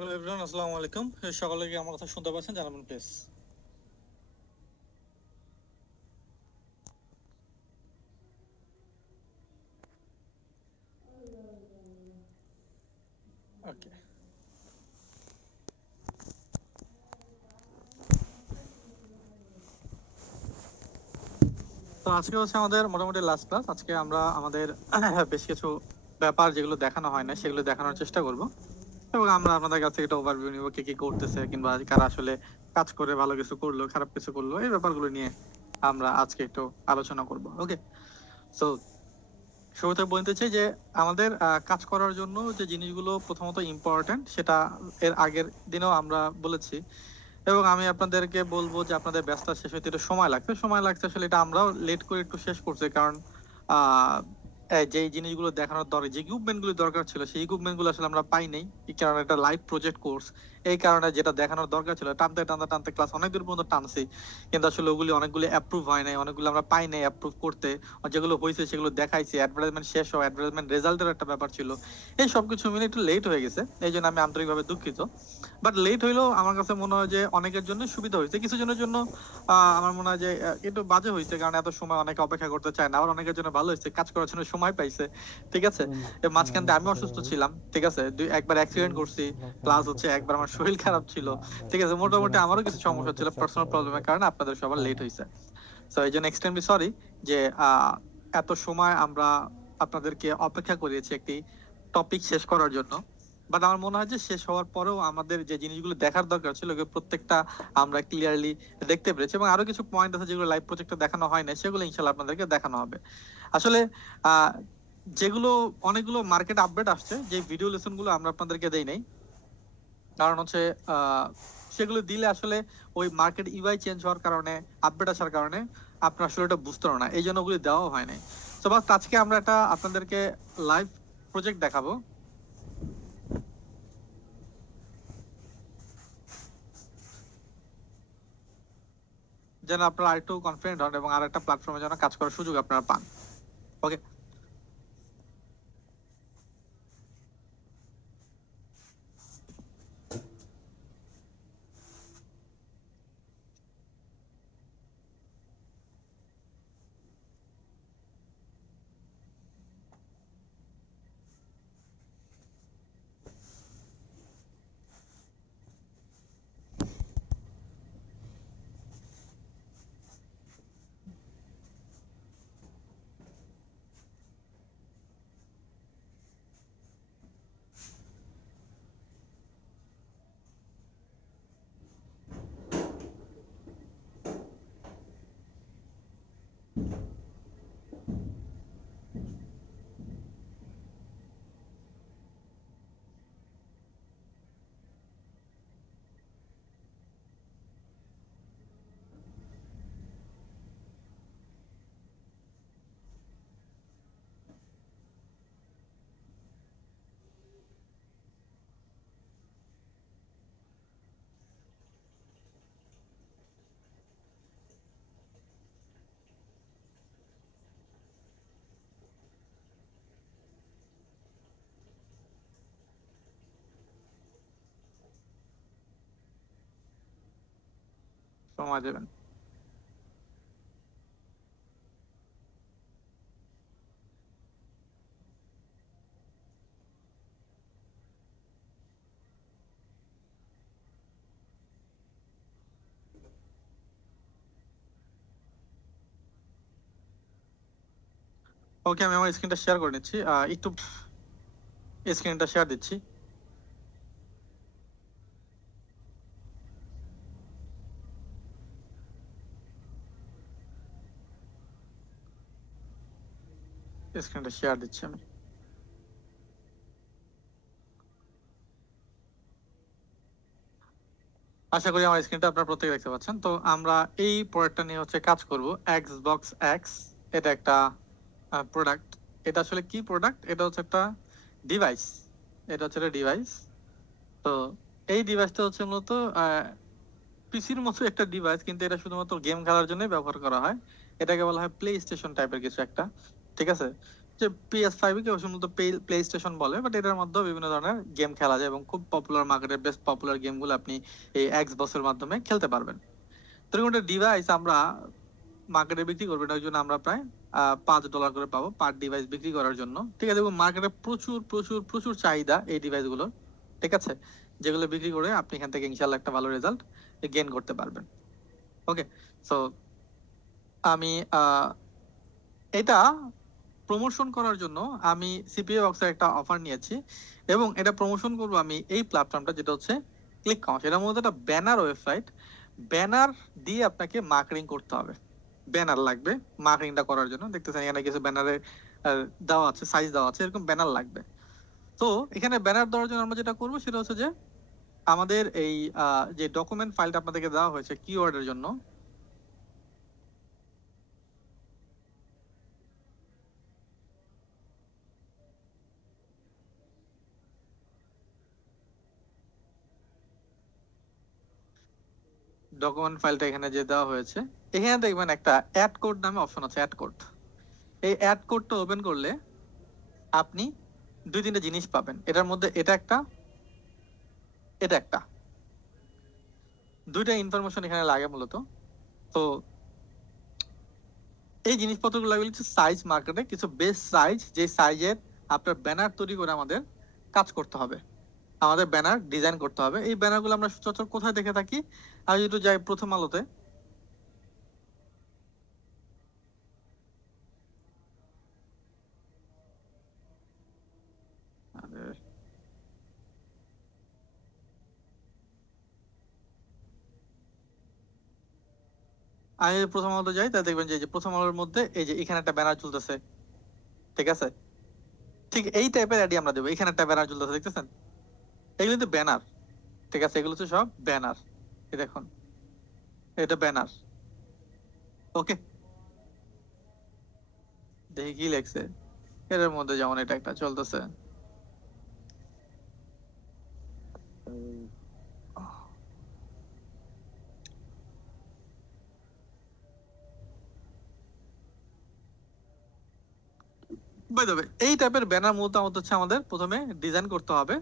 Hello everyone, আসসালামু আলাইকুম। সকলে কি আমার কথা শুনতে পাচ্ছেন? জানাবেন প্লিজ। ওকে, তো আজকে হচ্ছে আমাদের মোটামুটি লাস্ট ক্লাস। আজকে আমরা আমাদের বেশ কিছু ব্যাপার যেগুলো দেখানো হয় না সেগুলো দেখানোর চেষ্টা করব, এবং আমরা আপনাদের কাছে একটা ওভারভিউ নিব কে কি করতেছে, কিংবা কারা আসলে কাজ করে ভালো কিছু করলো, খারাপ কিছু করলো, এই ব্যাপারগুলো নিয়ে আমরা আজকে একটু আলোচনা করব। ওকে, সো শুরুতে বলতে চাই যে আমাদের কাজ করার জন্য যে জিনিসগুলো প্রথমত ইম্পর্ট্যান্ট, সেটা এর আগের দিনেও আমরা বলেছি, এবং আমি আপনাদেরকে বলবো যে আপনাদের ব্যস্ততা শেষ হতে একটু সময় লাগছে আসলে। এটা আমরাও লেট করে একটু শেষ করছি, কারণ আহ যে জিনিসগুলো দেখানোর দরকার, যে ইকুইপমেন্ট গুলো দরকার ছিল, সেই ইকুইপমেন্ট গুলো আসলে আমরা পাই নাই। এই কারণে এটা লাইভ প্রজেক্ট কোর্স, এই কারণে যেটা দেখানোর দরকার ছিল টানতে টানতে টানতে ক্লাস অনেক দূর পর্যন্ত টানছি, কিন্তু আসলে ওগুলি অনেকগুলো অ্যাপ্রুভ হয় নাই, অনেকগুলো আমরা পাই নাই অ্যাপ্রুভ করতে। আর যেগুলো হয়েছে সেগুলো দেখাইছি, অ্যাডভার্টাইজমেন্ট শেষ হওয়া, অ্যাডভার্টাইজমেন্ট রেজাল্টের একটা ব্যাপার ছিল। এই সবকিছু মিলে একটু লেট হয়ে গেছে, এই জন্য আমি আন্তরিকভাবে দুঃখিত। বাট লেট হইলেও আমার কাছে মনে হয় যে অনেকের জন্য সুবিধা হয়েছে, কিছু জনের জন্য আমার মনে হয় যে একটু বাজে হয়েছে, কারণ এত সময় অনেকে অপেক্ষা করতে চায় না। আবার অনেকের জন্য ভালো হয়েছে, কাজ করার জন্য সময় পাইছে। ঠিক আছে, এর মাঝখান দিয়ে আমি অসুস্থ ছিলাম, ঠিক আছে, একবার অ্যাক্সিডেন্ট করছি, প্লাস হচ্ছে একবার আমার শরীর খারাপ ছিল। ঠিক আছে, মোটামুটি আমারও কিছু সমস্যা ছিল পার্সোনাল প্রবলেমের কারণে, আপনাদের সবার লেট হয়েছে। তো এই জন্য এক্সট্রিমলি সরি যে আহ, এত সময় আমরা আপনাদেরকে অপেক্ষা করিয়েছি একটি টপিক শেষ করার জন্য। বাট আমার মনে হয় যে শেষ হওয়ার পরেও আমাদের যে জিনিসগুলো দেখার দরকার ছিল ওগুলো প্রত্যেকটা আমরা ক্লিয়ারলি দেখতে পেরেছি, এবং আরো কিছু পয়েন্ট আছে যেগুলো লাইভ প্রজেক্টে দেখানো হয় না, সেগুলো ইনশাল্লাহ আপনাদেরকে দেখানো হবে। আসলে আহ যেগুলো অনেকগুলো মার্কেট আপডেট আসছে, যে ভিডিও লেসন গুলো আমরা আপনাদেরকে দেই নাই, কারণ হচ্ছে আহ সেগুলো দিলে আসলে ওই মার্কেট ইউআই চেঞ্জ হওয়ার কারণে, আপডেট আসার কারণে আপনার আসলে এটা বুঝতে পারো না, এই জন্য ওগুলি দেওয়া হয় নাই। তো বাস আজকে আমরা একটা আপনাদেরকে লাইভ প্রজেক্ট দেখাবো, যেন আপনারা আরেকটু কনফিডেন্ট হন এবং আর একটা প্ল্যাটফর্মে যেন কাজ করার সুযোগ আপনারা পান। ওকে, সময় দেবেন। ওকে, আমি আমার স্ক্রিনটা শেয়ার করে নিচ্ছি, একটু স্ক্রিনটা শেয়ার দিচ্ছি। স্ক্রিনটা শেয়ার দিচ্ছি আমি। আশা করি আমার স্ক্রিনটা আপনারা প্রত্যেকে দেখতে পাচ্ছেন। তো আমরা এই প্রোডাক্টটা নিয়ে হচ্ছে কাজ করব, Xbox X। এটা একটা প্রোডাক্ট। এটা আসলে কি প্রোডাক্ট? এটা হচ্ছে একটা ডিভাইস। এটা হচ্ছে একটা ডিভাইস। তো এই ডিভাইসটা হচ্ছে মূলত পিসির মতো একটা ডিভাইস, কিন্তু এটা শুধুমাত্র গেম খেলার জন্যই ব্যবহার করা হয়। এটাকে বলা হয় প্লে স্টেশন টাইপের কিছু একটা। ঠিক আছে, যে PS5 কে মূলত প্লে স্টেশন বলে, বাট এটার মধ্যেও বিভিন্ন ধরনের গেম খেলা যায় এবং খুব পপুলার, মার্কেটের বেস্ট পপুলার গেমগুলো আপনি এই Xbox-এর মাধ্যমে খেলতে পারবেন। তো এরকম একটা ডিভাইস আমরা মার্কেটে বিক্রি করবো, এটার জন্য আমরা প্রায় $5 করে পাবো পার ডিভাইস বিক্রি করার জন্য। ঠিক আছে, এবং মার্কেটে প্রচুর প্রচুর প্রচুর চাহিদা এই ডিভাইসগুলোর। ঠিক আছে, যেগুলো বিক্রি করে আপনি এখান থেকে ইনশাল্লাহ একটা ভালো রেজাল্ট গেইন করতে পারবেন। ওকে, সো আমি এটা প্রমোশন করার জন্য আমি সিপিএ বক্সের একটা অফার নিয়েছি, এবং এটা প্রমোশন করবো আমি এই প্ল্যাটফর্মটা, যেটা হচ্ছে ক্লিক কমার্স। এটার মধ্যে একটা ব্যানার ওয়েবসাইট, ব্যানার দিয়ে আপনাকে মার্কেটিং করতে হবে। ব্যানার লাগবে মার্কেটিংটা করার জন্য, দেখতেছেন এখানে কিছু ব্যানারের দেওয়া আছে, সাইজ দেওয়া আছে, এরকম ব্যানার লাগবে। তো এখানে ব্যানার দেওয়ার জন্য আমরা যেটা করবো সেটা হচ্ছে যে আমাদের এই যে ডকুমেন্ট ফাইলটা আপনাদেরকে দেওয়া হয়েছে কিওয়ার্ডের জন্য, ডকুমেন্ট ফাইলটা এখানে যে দেওয়া হয়েছে, এখানে দেখবেন একটা অ্যাড কোড নামে অপশন আছে, অ্যাড কোড। এই অ্যাড কোডটা ওপেন করলে আপনি দুই তিনটা জিনিস পাবেন। এটার মধ্যে এটা একটা, এটা একটা, দুইটা ইনফরমেশন এখানে লাগে মূলত। তো এই জিনিসপত্রগুলো হচ্ছে সাইজ, মার্কেটে কিছু বেস্ট সাইজ, যে সাইজের আপনার ব্যানার তৈরি করে আমাদের কাজ করতে হবে, আমাদের ব্যানার ডিজাইন করতে হবে। এই ব্যানারগুলো আমরা সচরাচর কোথায় দেখে থাকি? আমি যদি যাই প্রথম আলোতে, আমি যদি প্রথম আলোতে যাই তাহলে দেখবেন যে এই যে প্রথম আলোর মধ্যে এই যে এখানে একটা ব্যানার চলতেছে। ঠিক আছে, ঠিক এই টাইপের অ্যাডই আমরা দেবো। এখানে একটা ব্যানার চলতেছে, দেখতেছেন? এগুলো কিন্তু ব্যানার। ঠিক আছে, এগুলো হচ্ছে সব ব্যানার। এই দেখুন, এটা ব্যানার। ওকে, দেখি কি লেখছে এর মধ্যে। যেমন এটা একটা চলতেছে, বাই দ্য ওয়ে এই টাইপের ব্যানার মূলত আমাদের হচ্ছে আমাদের প্রথমে ডিজাইন করতে হবে।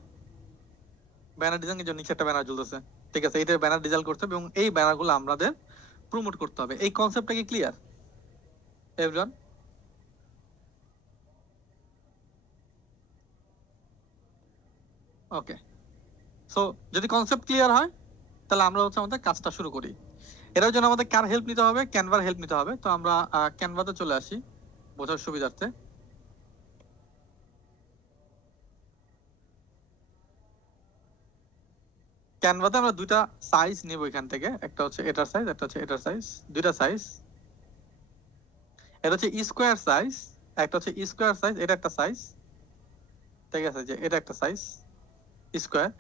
ব্যানার ডিজাইনের জন্য নিচে একটা ব্যানার ঝুলতেছে। ঠিক আছে, এইটার ব্যানার ডিজাইন করতে হবে এবং এই ব্যানারগুলো আমাদের প্রমোট করতে হবে। এই কনসেপ্টটা কি ক্লিয়ার এভরিওয়ান? ওকে, সো যদি কনসেপ্ট ক্লিয়ার হয় তাহলে আমরা হচ্ছে আমাদের কাজটা শুরু করি। এটার জন্য আমাদের কার হেল্প নিতে হবে? ক্যানভার হেল্প নিতে হবে। তো আমরা ক্যানভাতে চলে আসি বোঝার সুবিধার্থে। ক্যানভাতে আমরা দুইটা সাইজ নিব এখান থেকে, একটা হচ্ছে এটার সাইজ, একটা হচ্ছে এটার সাইজ, দুইটা সাইজ। এটা হচ্ছে স্কোয়ার সাইজ, একটা হচ্ছে স্কোয়ার সাইজ, এটা একটা সাইজ। ঠিক আছে, যে এটা একটা সাইজ স্কোয়ার।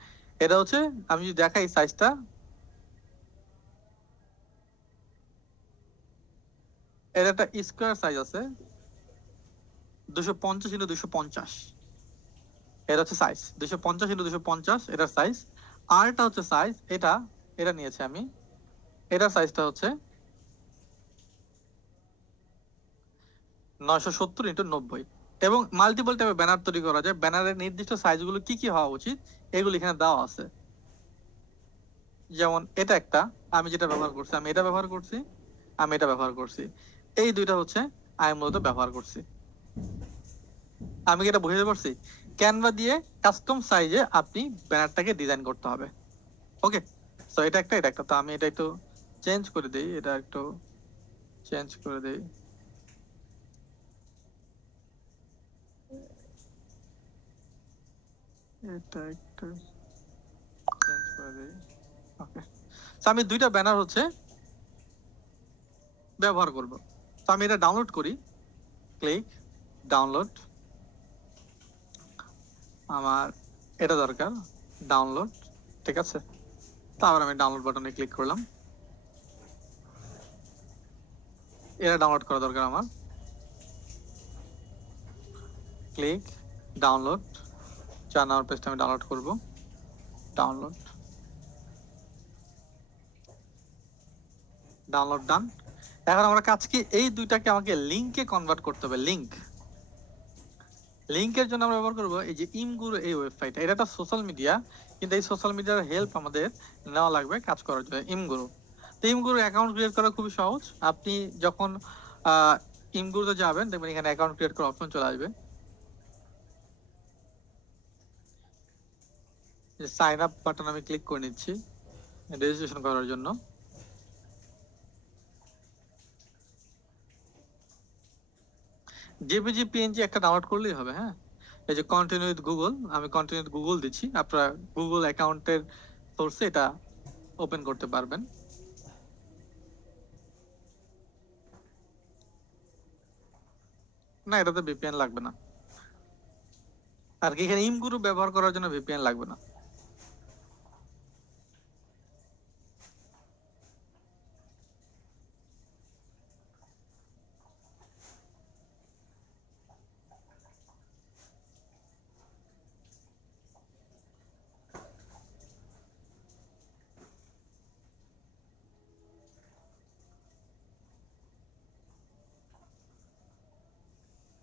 এটা হচ্ছে, আমি যদি দেখাই সাইজটা, এটা একটা স্কোয়ার সাইজ আছে 250x250। এটা হচ্ছে সাইজ 250x250, এটার সাইজ। আর এটা হচ্ছে সাইজ, এটা এটা নিয়েছে আমি, এটার সাইজটা হচ্ছে 970x90। এবং মাল্টিপল টাইপের ব্যানার তৈরি করা যায়। ব্যানারের নির্দিষ্ট সাইজগুলো কি কি হওয়া উচিত এগুলো এখানে দেওয়া আছে। যেমন এটা একটা, আমি যেটা ব্যবহার করছি, আমি এটা ব্যবহার করছি, আমি এটা ব্যবহার করছি। এই দুইটা হচ্ছে আমি মূলত ব্যবহার করছি। আমি কি এটা বুঝতে পারছি? ক্যানভা দিয়ে কাস্টম সাইজে আপনি ব্যানারটাকে ডিজাইন করতে হবে। ওকে, তো এটা একটা, এটা একটা। তো আমি এটা একটু চেঞ্জ করে দেই, এটা একটু চেঞ্জ করে দেই। এটা একটু চেঞ্জ করে দেই। ওকে, তো আমি দুইটা ব্যানার হচ্ছে ব্যবহার করব। তো আমি এটা ডাউনলোড করি, ক্লিক ডাউনলোড। আমার এটা দরকার, ডাউনলোড। ঠিক আছে, তারপর আমি ডাউনলোড বাটনে ক্লিক করলাম। এটা ডাউনলোড করা দরকার আমার, ক্লিক ডাউনলোড। 4 নম্বর পেজটা আমি ডাউনলোড করব, ডাউনলোড, ডাউনলোড ডান। এখন আমরা কাজ কি, এই দুইটাকে আমাকে লিংকে কনভার্ট করতে হবে। লিংক, লিংকের জন্য আমরা ব্যবহার করব এই যে ইমগুরু এই ওয়েবসাইটটা। এটা একটা সোশ্যাল মিডিয়া, কিন্তু এই সোশ্যাল মিডিয়ার হেল্প আমাদের নেওয়া লাগবে কাজ করার জন্য। ইমগুরু, তো ইমগুরু অ্যাকাউন্ট ক্রিয়েট করা খুবই সহজ। আপনি যখন ইমগুরুতে যাবেন দেখবেন এখানে অ্যাকাউন্ট ক্রিয়েট করার অপশন চলে আসবে। সাইন আপ বাটন আমি ক্লিক করে নিচ্ছি রেজিস্ট্রেশন করার জন্য। জেপিজি পিএনজি একটা ডাউনলোড করলেই হবে। হ্যাঁ, এই যে কন্টিনিউ উইথ গুগল, আমি কন্টিনিউ উইথ গুগল দিচ্ছি। আপনারা গুগল অ্যাকাউন্টের সোর্সে এটা ওপেন করতে পারবেন। না, এটাতে ভিপিএন লাগবে না। আর কি এখানে ইমগুরু ব্যবহার করার জন্য ভিপিএন লাগবে না।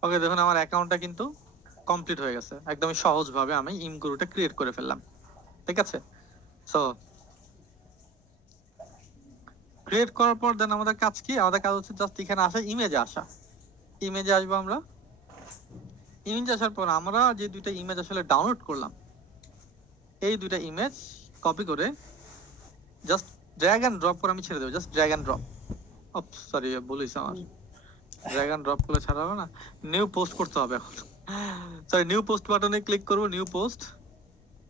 ওকে, দেখুন আমার অ্যাকাউন্টটা কিন্তু কমপ্লিট হয়ে গেছে। একদমই সহজভাবে আমি ইমগুরুটা ক্রিয়েট করে ফেললাম। ঠিক আছে, সো ক্রিয়েট করার পর দেন আমাদের কাজ কি? আমাদের কাজ হচ্ছে জাস্ট এখানে আসা, ইমেজে আসা। ইমেজে আসবো আমরা। ইমেজ আসার পর আমরা যে দুইটা ইমেজ আসলে ডাউনলোড করলাম, এই দুইটা ইমেজ কপি করে জাস্ট ড্র্যাগ এন্ড ড্রপ করে আমি ছেড়ে দেবো। Just drag and drop. Sorry, বলিস আমার ড্র্যাগ এন্ড ড্রপ করলে ছাড়া হবে না, নিউ পোস্ট করতে হবে এখন। সরি, নিউ পোস্ট বাটনে ক্লিক করব, নিউ পোস্ট।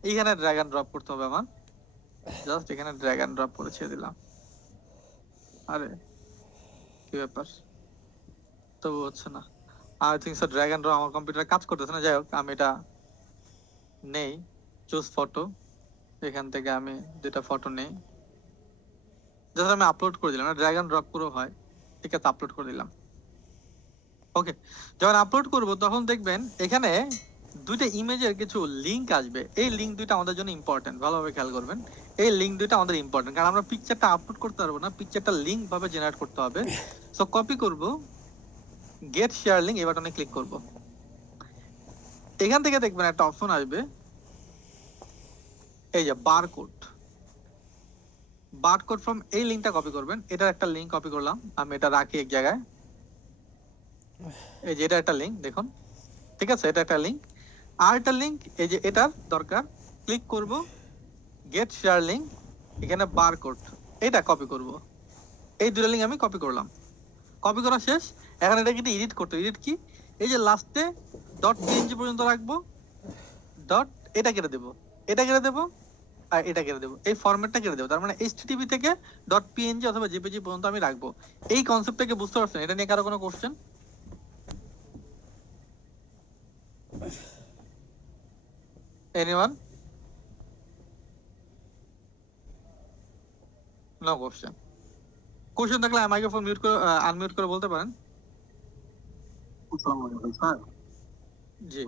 এইখানে ড্র্যাগ এন্ড ড্রপ করতে হবে আমার। জাস্ট এখানে ড্র্যাগ এন্ড ড্রপ করে ছেড়ে দিলাম। আরে কি ব্যাপার, তবু হচ্ছে না। I think so drag and drop আমার কম্পিউটারে কাজ করতেছে না। যাই হোক, আমি এটা নেই, চুজ ফটো। এখান থেকে আমি দুটা ফটো নেই, জাস্ট আমি আপলোড করে দিলাম। ড্র্যাগ এন্ড ড্রপ করেও হয়। ঠিক আছে, আপলোড করে দিলাম। ওকে, যখন আপলোড করব তখন দেখবেন এখানে দুইটা ইমেজের কিছু লিংক আসবে। এই লিংক দুইটা আমাদের জন্য ইম্পর্টেন্ট, ভালোভাবে খেয়াল করবেন। এই লিংক দুইটা আমাদের ইম্পর্টেন্ট, কারণ আমরা পিকচারটা আপলোড করতে পারবো না, পিকচারটা লিংক ভাবে জেনারেট করতে হবে। সো কপি করব, গেট শেয়ার লিংক, এই বাটনে ক্লিক করব। এখান থেকে দেখবেন একটা অপশন আসবে, এই যে বারকোড। বারকোড ফ্রম এই লিংকটা কপি করবেন। এটার একটা লিংক কপি করলাম, আমি এটা রাখি এক জায়গায়। এই যে এটা একটা লিংক, দেখুন। ঠিক আছে, এটা একটা লিংক। আর একটা লিংক, এই যে এটার দরকার, ক্লিক করব, গেট শেয়ার লিংক, এখানে বারকোড, এটা কপি করব। এই দুটো লিংক আমি কপি করলাম। কপি করা শেষ। এখন এটা কিন্তু এডিট করতে, এডিট কি, এই যে লাস্টে ডট পিএনজি পর্যন্ত রাখবো, ডট এটা কেটে দেবো, এটা কেটে দেবো, আর এটা কেটে দেবো। এই ফরম্যাটটা কেটে দেবো। তার মানে এইচটিটিপি থেকে ডট পিএনজি অথবা জেপিজি পর্যন্ত আমি রাখবো। এই কনসেপ্টটাকে বুঝতে পারছেন? এটা নিয়ে কারো কোনো question? Anyone? No question. Question থাকলে মাইক্রোফোন মিউট করে আনমিউট করে বলতে পারেন। আসসালামু আলাইকুম স্যার। জি,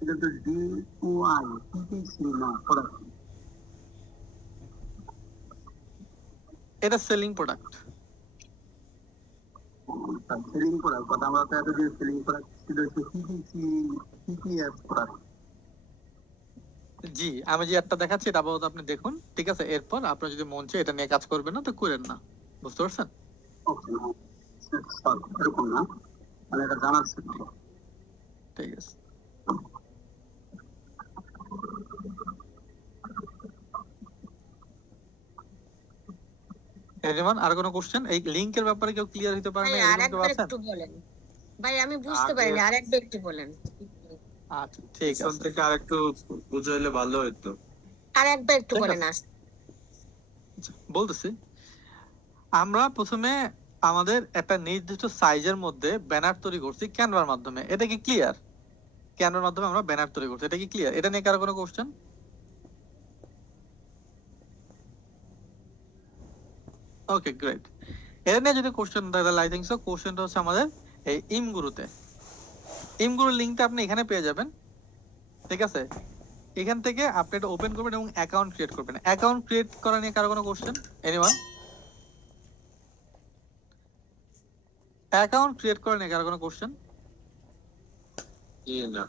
এটা তো ডিওআই টিটিসি না প্রোডাক্ট। এটা সেলিং প্রোডাক্ট। সেলিং প্রোডাক্ট কথা আমরা তো এতদিন সেলিং প্রোডাক্ট ছিল হচ্ছে টিটিসি টিটিএস প্রোডাক্ট। জি, আমি যে একটা দেখাচ্ছি এটা আপাতত আপনি দেখুন। ঠিক আছে, এরপর আপনার যদি মন চায় এটা নিয়ে কাজ করবেন না তো করেন না। বুঝতে পারছেন? ওকে, স্যার এরকম না, মানে এটা জানার ছিল। ঠিক আছে। এনিওয়ান, আর কোনো কোশ্চেন? এই লিংকের ব্যাপারে কেউ ক্লিয়ার হতে পারে ভাই না, এরকম কেউ আরেকবার আছেন? একটু বলেন। ভাই আমি বুঝতে আগে পারিনি, আরেকবার একটু বলেন। আচ্ছা, ঠিক পিছন আছে, থেকে আরেকটু বুঝাইলে ভালো হতো। আরেকবার একটু ঠিক বলেন। আছে, আচ্ছা, বলতেছি। আমরা প্রথমে আমাদের একটা নির্দিষ্ট সাইজের মধ্যে ব্যানার তৈরি করছি ক্যানভার মাধ্যমে। এটা কি ক্লিয়ার? ক্যানভার মাধ্যমে আমরা ব্যানার তৈরি করছি, এটা কি ক্লিয়ার? এটা নিয়ে কারো কোনো কোশ্চেন? ওকে, গ্রেট। এটা নিয়ে যদি কোশ্চেন থাকে তাহলে আই থিংক সো কোশ্চেনটা হচ্ছে আমাদের এই ইমগুরুতে। ইমগুরুর লিংকটা আপনি এখানে পেয়ে যাবেন। ঠিক আছে, এখান থেকে আপনি এটা ওপেন করবেন এবং অ্যাকাউন্ট ক্রিয়েট করবেন। অ্যাকাউন্ট ক্রিয়েট করা নিয়ে কারো কোনো কোশ্চেন? এনিওয়ান? অ্যাকাউন্ট ক্রিয়েট করা নিয়ে কারো কোনো কোশ্চেন? জি না।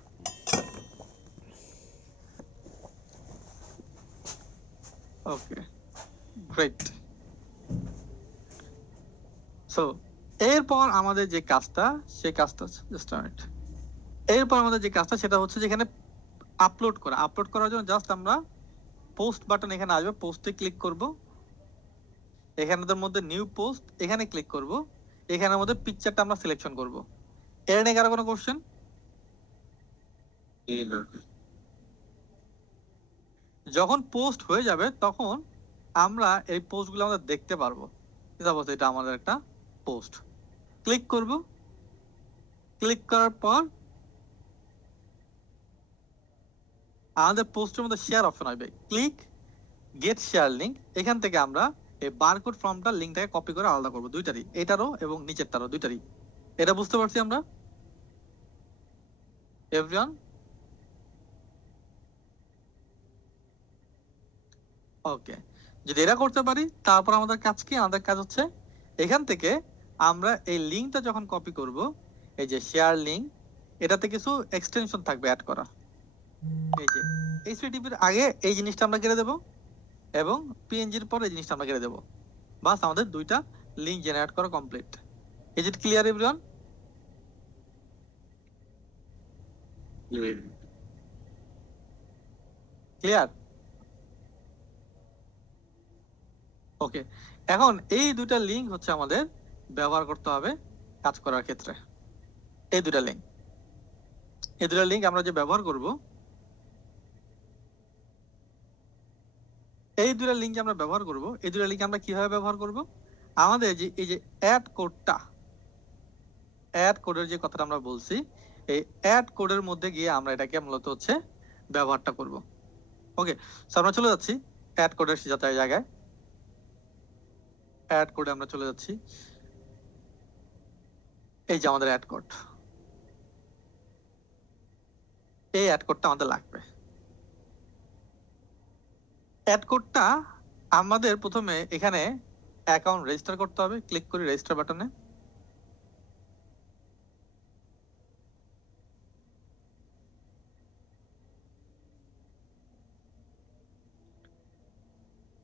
ওকে, গ্রেট। সো এরপর আমাদের যে কাজটা, সেই কাজটা জাস্ট মিনিট, এরপর আমাদের যে কাজটা সেটা হচ্ছে যেখানে আপলোড করা। আপলোড করার জন্য জাস্ট আমরা পোস্ট বাটন এখানে আসবে, পোস্টে ক্লিক করব, এখানের মধ্যে নিউ পোস্ট এখানে ক্লিক করব, এখানের মধ্যে পিকচারটা আমরা সিলেকশন করব। এর নিয়ে কারো কোনো কোশ্চেন? জি না। যখন পোস্ট হয়ে যাবে তখন আমরা এই পোস্টগুলো আমরা দেখতে পারবো। সাপোজ এটা আমাদের একটা পোস্ট, ক্লিক করব, ক্লিক করার পর আমাদের পোস্টের মধ্যে শেয়ার অপশন আসবে, ক্লিক গেট শেয়ার লিংক। এখান থেকে আমরা এই বারকোড ফর্মটা লিংকটাকে কপি করে আলাদা করব, দুইটারই, এটারও এবং নিচেরটারও, দুইটারই। এটা বুঝতে পারছি আমরা এভরিওয়ান? ওকে, যদি এটা করতে পারি তারপর আমাদের কাজ কি? আমাদের কাজ হচ্ছে এখান থেকে আমরা এই লিংকটা যখন কপি করব, এই যে শেয়ার লিংক, এটাতে কিছু এক্সটেনশন থাকবে অ্যাড করা। এই যে এইচটিটিপির আগে এই জিনিসটা আমরা কেটে দেব এবং পিএনজির পর এই জিনিসটা আমরা কেটে দেব। বাস, আমাদের দুইটা লিংক জেনারেট করা complete. Is it clear everyone? জি। ক্লিয়ার? ওকে, এখন এই দুইটা লিংক হচ্ছে আমাদের ব্যবহার করতে হবে কাজ করার ক্ষেত্রে। এই দুইটা লিংক, এই দুইটা লিংক আমরা যে ব্যবহার করব, এই দুইটা লিংক আমরা ব্যবহার করব, এই দুইটা লিংক আমরা কিভাবে ব্যবহার করব? আমাদের যে এই যে অ্যাড কোডটা, অ্যাড কোডের যে কথাটা আমরা বলছি, এই অ্যাড কোডের মধ্যে গিয়ে আমরা এটাকে মূলত হচ্ছে ব্যবহারটা করব। ওকে, সো আমরা চলে যাচ্ছি অ্যাড কোডের জায়গায়। অ্যাড কোডে আমরা চলে যাচ্ছি, এই যে আমাদের অ্যাড কোড, এই অ্যাড কোডটা আমাদের লাগবে। অ্যাড কোডটা আমাদের প্রথমে এখানে অ্যাকাউন্ট রেজিস্টার করতে হবে, ক্লিক করি রেজিস্টার বাটনে।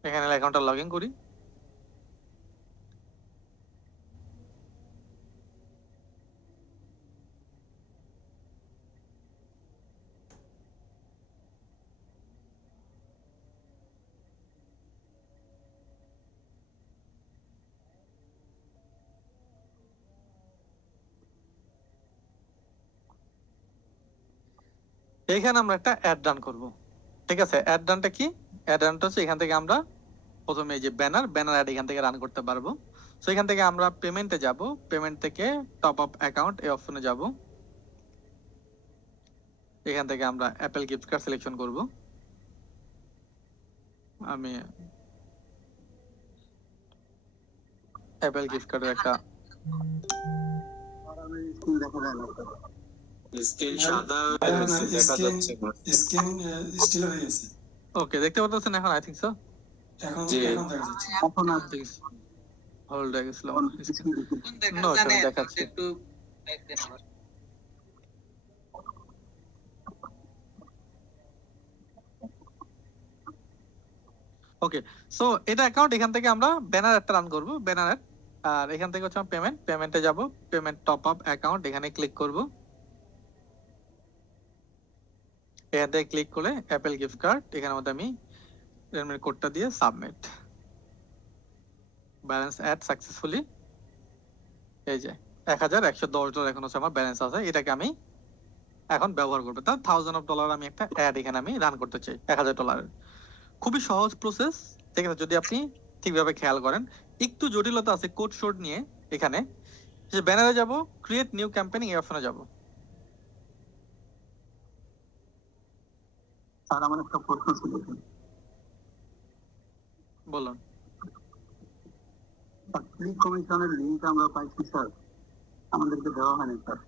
এখানে অ্যাকাউন্টটা লগ ইন করি। এখানে আমরা একটা অ্যাড রান করব, ঠিক আছে? অ্যাড রানটা কি? অ্যাড রানটা হচ্ছে এখান থেকে আমরা প্রথমে এই যে ব্যানার অ্যাড এখান থেকে রান করতে পারবো। সো এখান থেকে আমরা পেমেন্টে যাব, পেমেন্ট থেকে টপ আপ অ্যাকাউন্ট এই অপশনে যাব। এখান থেকে আমরা অ্যাপেল গিফট কার্ড সিলেকশন করব। আমি অ্যাপেল গিফট কার্ডের একটা আর আমি স্ক্রিন দেখা যায় না স্যার। স্ক্রিন সাদা হয়ে গেছে, দেখা যাচ্ছে না। স্ক্রিন স্টিল হয়ে গেছে। ওকে, দেখতে পাচ্ছেন এখন? I think so. এখন জি। এখন দেখা যাচ্ছে। এখন আর হোল্ড হয়ে গেছিল এখন স্ক্রিন দেখতে নো, এটা দেখাচ্ছে। ওকে, সো এটা অ্যাকাউন্ট, এখান থেকে আমরা ব্যানার একটা রান করব, ব্যানার অ্যাড। আর এখান থেকে হচ্ছে পেমেন্টে যাব, পেমেন্ট টপ আপ অ্যাকাউন্ট এখানে ক্লিক করব। এখান থেকে ক্লিক করে অ্যাপেল গিফট কার্ড, এখানের মধ্যে আমি রেডমির কোডটা দিয়ে সাবমিট। Balance add successfully. এই যে $1110 এখন হচ্ছে আমার ব্যালেন্স আছে, এটাকে আমি এখন ব্যবহার করবো। তার $1000 আমি একটা অ্যাড এখানে আমি রান করতে চাই $1000। খুবই সহজ প্রসেস, ঠিক আছে? যদি আপনি ঠিকভাবে খেয়াল করেন। একটু জটিলতা আছে কোড শর্ট নিয়ে। এখানে যে ব্যানারে যাব, ক্রিয়েট নিউ ক্যাম্পেইন এই অপশনে যাব। স্যার আমার একটা প্রশ্ন ছিল বলুন। স্যার, প্রি কমিশনের লিঙ্ক আমরা পাইছি স্যার, আমাদেরকে দেওয়া হয়নি স্যার।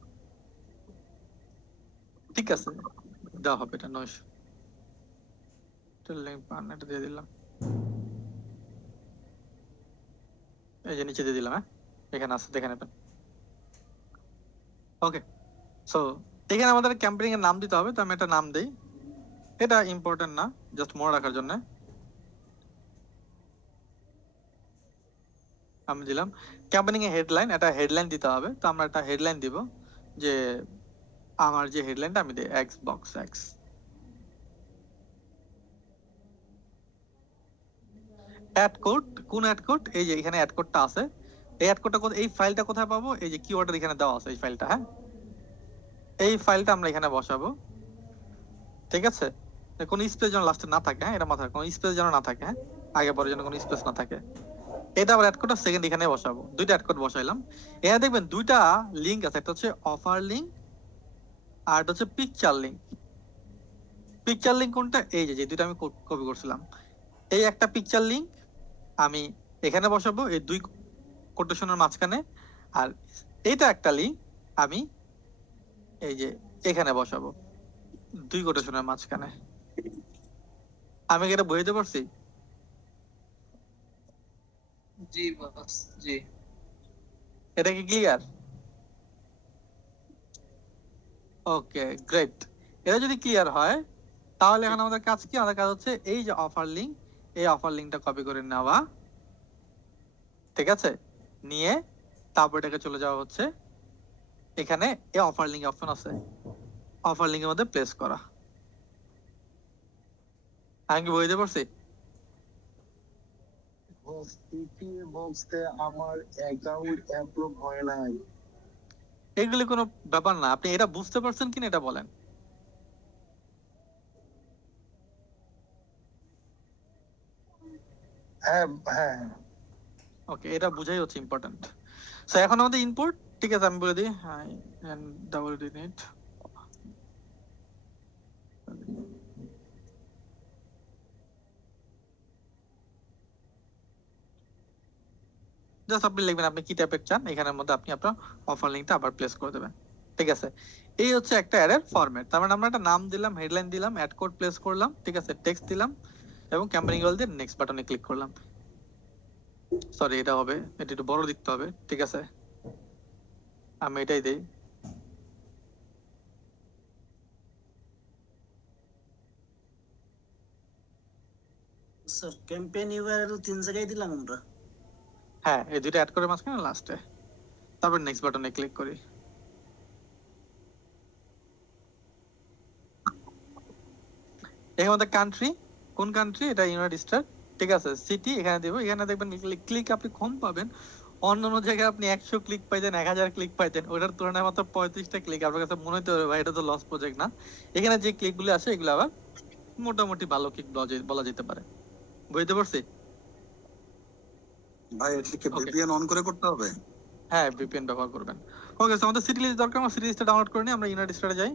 ঠিক আছে, দেওয়া হবে, এটা নয়। লিংক পান, এটা দিয়ে দিলাম, এই যে নিচে দিয়ে দিলাম। হ্যাঁ, এখানে আছে, দেখে নেবেন। ওকে, সো এখানে আমাদের ক্যাম্পেইন এর নাম দিতে হবে, তো আমি একটা নাম দেই, এটা ইম্পর্টেন্ট না, জাস্ট মনে রাখার জন্য আমি দিলাম। ক্যাম্পেইনিং এর হেডলাইন, একটা হেডলাইন দিতে হবে, তো আমরা একটা হেডলাইন দিব যে আমার যে হেডলাইনটা আমি দিই X box X. Add code, কোন অ্যাড কোড? এই যে এখানে অ্যাড কোডটা আছে, এই অ্যাড কোডটা এই ফাইলটা কোথায় পাবো? এই যে কিওয়ার্ডের এখানে দেওয়া আছে এই ফাইলটা, হ্যাঁ এই ফাইলটা আমরা এখানে বসাবো, ঠিক আছে? কোনো স্পেস যেন লাস্টে না থাকে, হ্যাঁ এটা মাথায়, কোনো স্পেস যেন না থাকে, হ্যাঁ আগে পরে যেন কোনো স্পেস না থাকে। এটা আবার অ্যাড কোডটা সেকেন্ড এখানে বসাবো, দুইটা অ্যাড কোড বসাইলাম। এখানে দেখবেন দুইটা লিংক আছে, একটা হচ্ছে অফার লিংক আর একটা হচ্ছে পিকচার লিংক। পিকচার লিংক কোনটা? এই যে দুইটা আমি কপি করছিলাম, এই একটা পিকচার লিংক আমি এখানে বসাবো এই দুই কোটেশনের মাঝখানে, আর এটা একটা লিংক আমি এই যে এখানে বসাবো দুই কোটেশনের মাঝখানে। আমি কি এটা বুঝতে পারছি? জি বস, জি। এটা কি ক্লিয়ার? Okay great. এটা যদি ক্লিয়ার হয় তাহলে এখন আমাদের কাজ কি? আমাদের কাজ হচ্ছে এই যে অফার লিংক, এই অফার লিংকটা কপি করে নেওয়া, ঠিক আছে? নিয়ে তারপর এটাকে চলে যাওয়া হচ্ছে এখানে, এই অফার লিংক অপশন আছে, অফার লিংকের মধ্যে প্লেস করা। আমি কি বুঝতে পারছি? সিটি বক্সে আমার অ্যাকাউন্ট অ্যাপ্রুভ হয় নাই। এগুলি কোনো ব্যাপার না, আপনি এটা বুঝতে পারছেন কিনা এটা বলেন। হ্যাঁ হ্যাঁ। ওকে, এটা বুঝাই হচ্ছে ইম্পর্টেন্ট। সো এখন আমাদের ইনপুট, ঠিক আছে আমি বলে দিই, হাই এন্ড ডাবল ডিনিট জাস্ট আপনি লিখবেন আপনি কি টাইপের চান, এখানের মধ্যে আপনি আপনার অফার লিংকটা আবার প্লেস করে দেবেন, ঠিক আছে? এই হচ্ছে একটা অ্যাডের ফরম্যাট। তার মানে আমরা একটা নাম দিলাম, হেডলাইন দিলাম, অ্যাড কোড প্লেস করলাম, ঠিক আছে, টেক্সট দিলাম এবং ক্যাম্পেইনিং গোল দিয়ে নেক্সট বাটনে ক্লিক করলাম। সরি এটা হবে, এটা একটু বড় দিতে হবে, ঠিক আছে আমি এটাই দেই। স্যার ক্যাম্পেইন ইউআরএল 3 জায়গায় দিলাম আমরা। হ্যাঁ এই দুইটা অ্যাড করে মাঝখানে লাস্টে, তারপর নেক্সট বাটনে ক্লিক করি। এখানে আমাদের কান্ট্রি, কোন কান্ট্রি? এটা ইউনাইটেড স্টেট, ঠিক আছে। সিটি এখানে দেবো, এখানে দেখবেন ক্লিক আপনি কম পাবেন, অন্যান্য জায়গায় আপনি 100 ক্লিক পাইতেন, 1000 ক্লিক পাইতেন, ওটার তুলনায় মাত্র 35টা ক্লিক। আপনার কাছে মনে হতে পারে ভাই এটা তো লস প্রজেক্ট না, এখানে যে ক্লিক গুলো আসে এগুলো আবার মোটামুটি ভালো ক্লিক বলা যেতে পারে। বুঝতে পারছি? ভাই এটা কি Okay. ভিপিএন অন করে করতে হবে? হ্যাঁ ভিপিএন ব্যবহার করবেন। ওকে, সো আমাদের সিটি লিস্ট দরকার, আমরা সিটি লিস্টটা ডাউনলোড করে নিই, আমরা ইউনাইটেড স্টেটে যাই।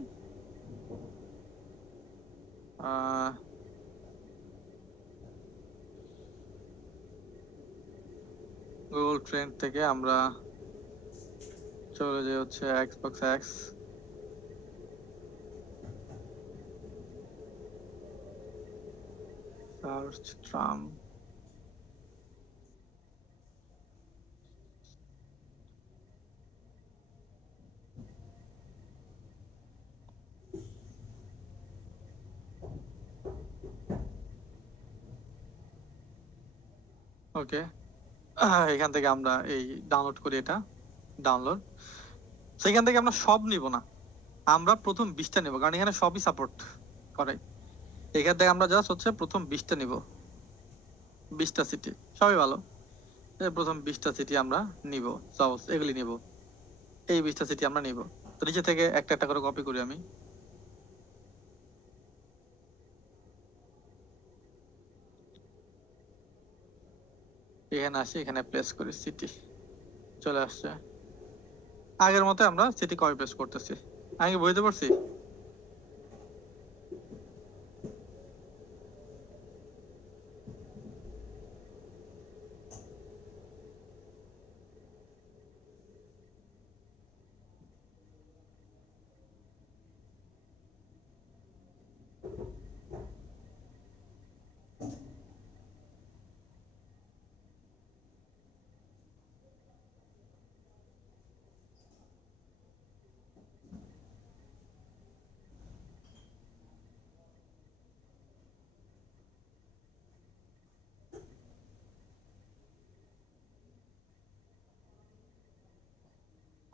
গুগল ট্রেন্ড থেকে আমরা চলে যাই হচ্ছে এক্সবক্স এক্স, সার্চ ট্রাম, ওকে এখান থেকে আমরা এই ডাউনলোড করি, এটা ডাউনলোড। সেখান থেকে আমরা সব নিব না, আমরা প্রথম 20টা নিব, কারণ এখানে সবই সাপোর্ট করে। এখান থেকে আমরা জাস্ট হচ্ছে প্রথম 20টা নিব, 20টা সিটি সবই ভালো, এই প্রথম 20টা সিটি আমরা নিব, সাপোজ এগুলি নিব, এই 20টা সিটি আমরা নিব। তো নিচে থেকে একটা একটা করে কপি করি আমি, এখানে আসি, এখানে প্লেস করি সিটি, চলে আসছে। আগের মতো আমরা সিটি কপি পেস্ট করতেছি। আমি কি বুঝতে পারছি?